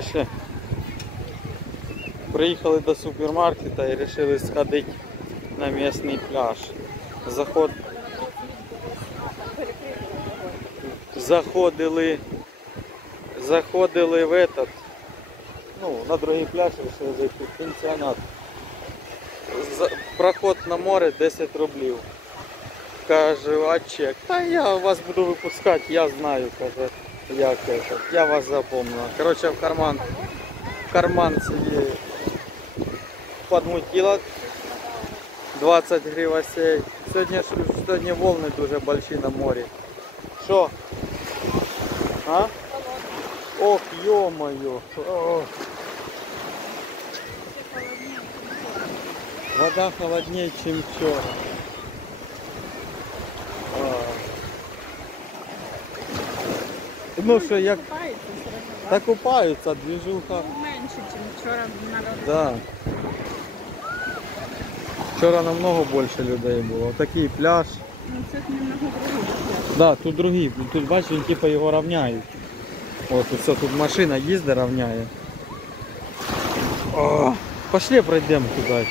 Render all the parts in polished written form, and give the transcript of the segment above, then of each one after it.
Пішли. Приїхали до супермаркета і вирішили сходити на місний пляж. Заходили в этот, ну, на другий пляж, вирішили зайти в пенсіонат. Проход на море 10 рублів. Каже, а чек? Та я вас буду випускати, я знаю, каже, як це. Я вас запомнила. Короче, в карман себе подмутила 20 гривень. Сьогодні волни дуже больші на морі. Що? А? Ох, ё-моё. Вода холоднее, чем вчера. Ну що, як... Так купаються, движуха. Менше, ніж вчора народу. Да. Вчора намного більше людей було. Такий пляж. Ну це немного другий пляж. Да, тут другий. Тут бачиш, він типу його рівняють. О, тут все, тут машина їздить, рівняє. О, пошли пройдемо туди.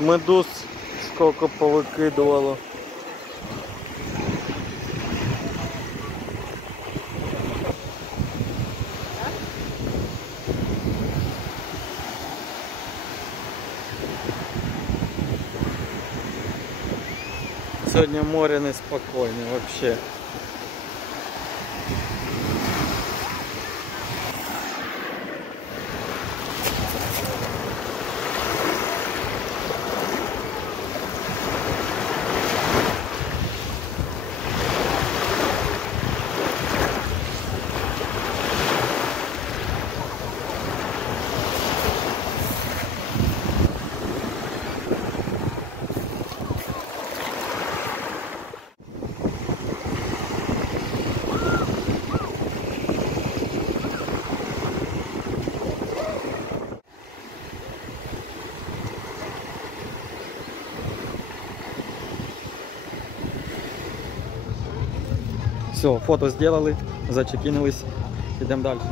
Медуз сколько повикидувало. Сьогодні море неспокійне вообще. Все, фото сделали, зачекинулись, идем дальше.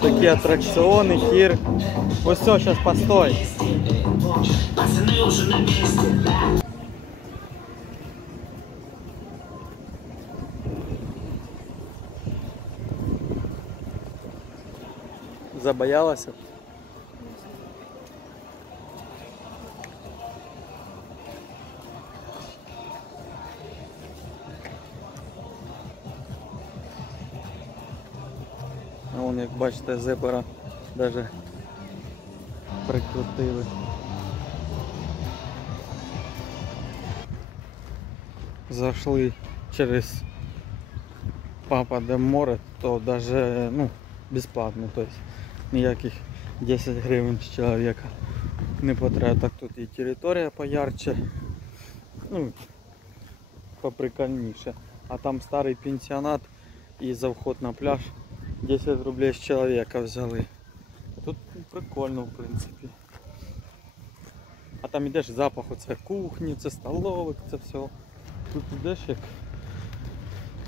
Такие аттракционы, тир. Вот все, сейчас постой. Забоялась? А вон, як бачите, зебра даже прикрутили. Зашли через Папа де море, то даже, ну, бесплатно, то есть ніяких 10 гривень з чоловіка не потратить. Так тут і територія поярче, ну, поприкольніше. А там старий пенсіонат і за вход на пляж 10 рублей з чоловіка взяли. Тут прикольно, в принципі. А там ідеш запах оце кухні, це столовик, це все. Тут ідеш як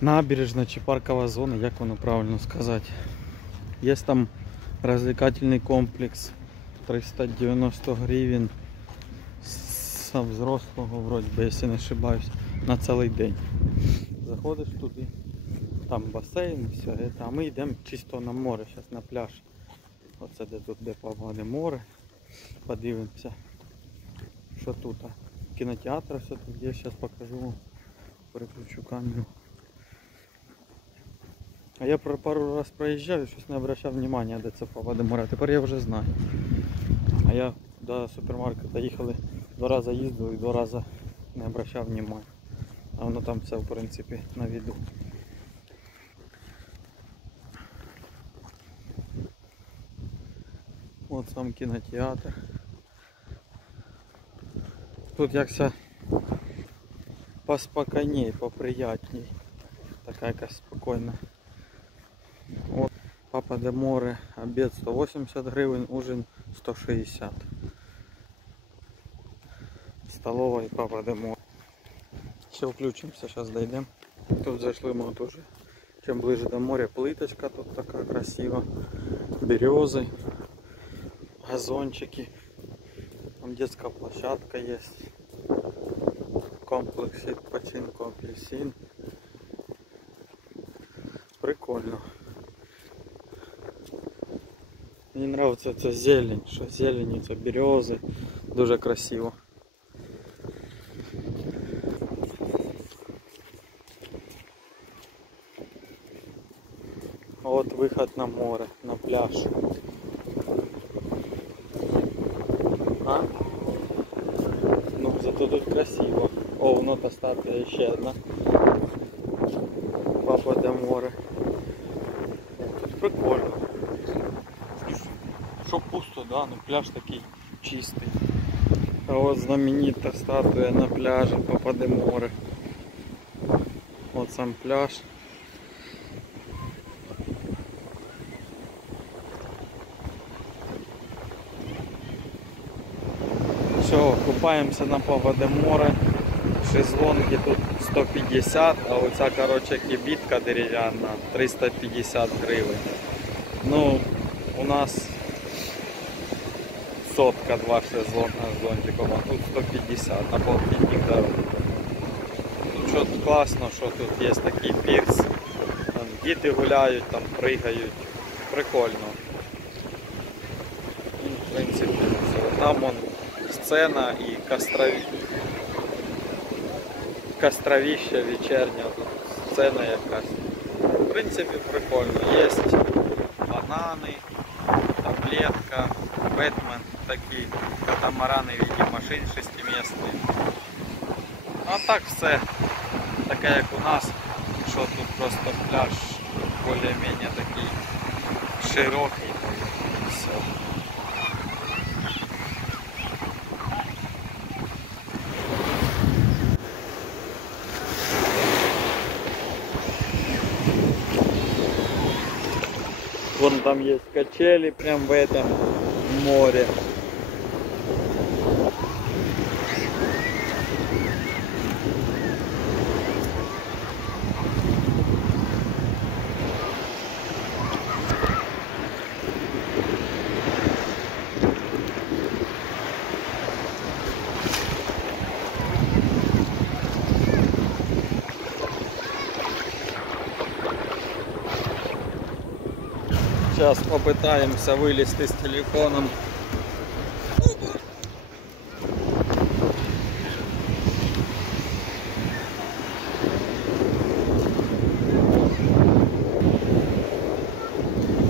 набережна чи паркова зона, як воно правильно сказати. Є там розвлекательний комплекс 390 гривень з взрослого, вроді би, якщо не ошибаюсь, на цілий день. Заходиш туди, там басейн, все це, а ми йдемо чисто на море, зараз на пляж. Оце де Папа де море. Подивимося, що тут. Кінотеатр все тут є, зараз покажу вам. Переключу камеру. А я пару раз проїжджаю, щось не обращав внимания, де це Папа де море. Тепер я вже знаю. А я до супермаркета їхали, 2 рази їздив і 2 рази не обращав внимания. А воно там все в принципі на виду. От сам кінотеатр. Тут якся поспокійней, поприятней. Така якась спокійна. От Папа де море, обід 180 гривень, ужин 160. Столова і Папа де море. Все, включимося, зараз дійдемо. Тут зайшли ми теж. Чим ближе до моря, плиточка тут така красива. Берези, газончики. Там детская площадка есть. Комплекс відпочинку апельсин. Прикольно. Мені нравится ця зелень, що зелень, це берези. Дуже красиво. Вот выход на море, на пляж. А? Ну, зато тут красиво. О, воно та статуя ще одна. Папа де море. Тут прикольно. Що пусто, да, ну пляж такий чистий. А от знаменита статуя на пляжі Папа де море. От сам пляж. Все, купаємося на Папа де море. Шезлонги тут 150, а оця, короче, кибітка дерев'яна 350 гривень. Ну, у нас сотка, 2 шезлонга з зонтиком, а тут 150 на полтинник дорог. Тут що класно, що тут є такий пірс. Там діти гуляють, там пригають. Прикольно. І, в принципі, все. Там вон сцена і костровище вечірнє, тут сцена якась. В принципі, прикольно. Є банани, таблетка, Бетмен, такі катамарани в виді машин 6-місних. А так все таке як у нас, що тут просто пляж більш-менш такий широкий. І все. Вон там есть качели прям в этом море. Сейчас попытаемся вылезти с телефоном.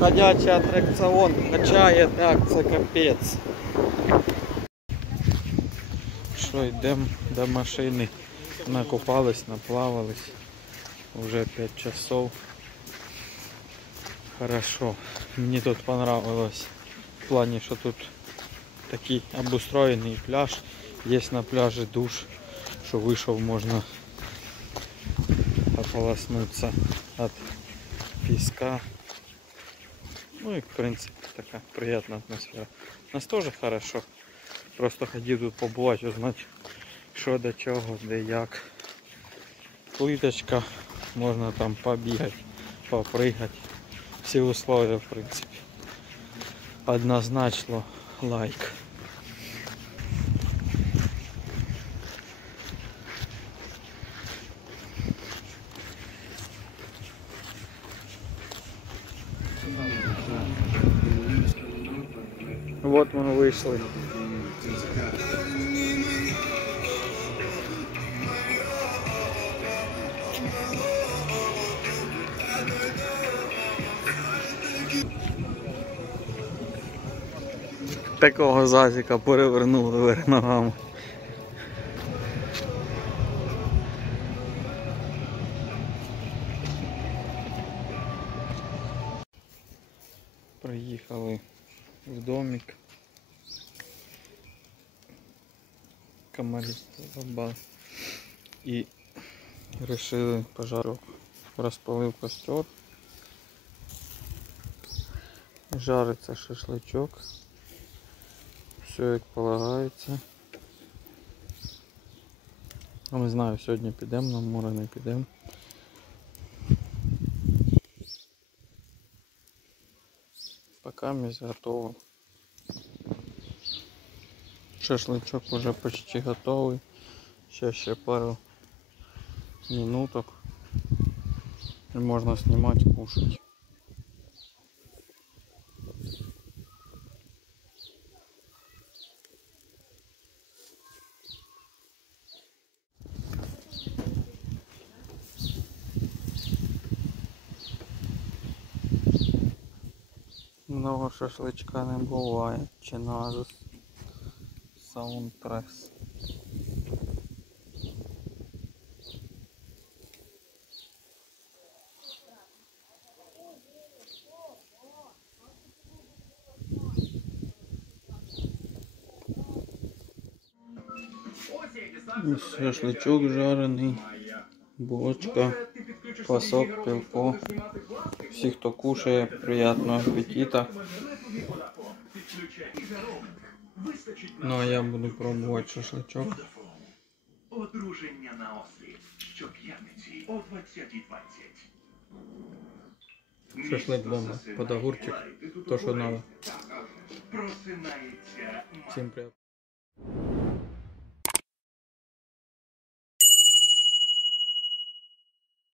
Ходячий аттракцион качає, так, це капець. Що, йдемо до машини. Накупались, наплавались. Уже 5 часов. Хорошо. Мне тут понравилось в плане, что тут такой обустроенный пляж. Есть на пляже душ, что вышел можно ополоснуться от песка. Ну и в принципе така приємна атмосфера. У нас теж хорошо. Просто хотів тут побувати, узнати, що до чого, де як. Плиточка, можна там побігати, попригати. Всі условия, в принципі. Однозначно лайк. Вот мы вышли. Такого зазіка перевернули вверх ногами. Приїхали в домик. Комарі забав. І вирішили пожарок. Розпалив костер. Жариться шашличок. Все як полагається. Не знаю, сьогодні підемо на море, не підемо. Пока місць готово. Шашлычок уже почти готовый. Сейчас еще пару минуток. И можно снимать, кушать. Много шашлычка не буває. Чиназис. Саундтрес. Шашлычок жарений, булочка, квасок, пивко. Всі, хто кушає, приятного аппетита. Ну а я буду пробувати шашлычок. Одруження на ослі. Щоп'ятниці о 20:20. Шашлик дома, под огурчик, то що надо. Просинається. Всім привіт.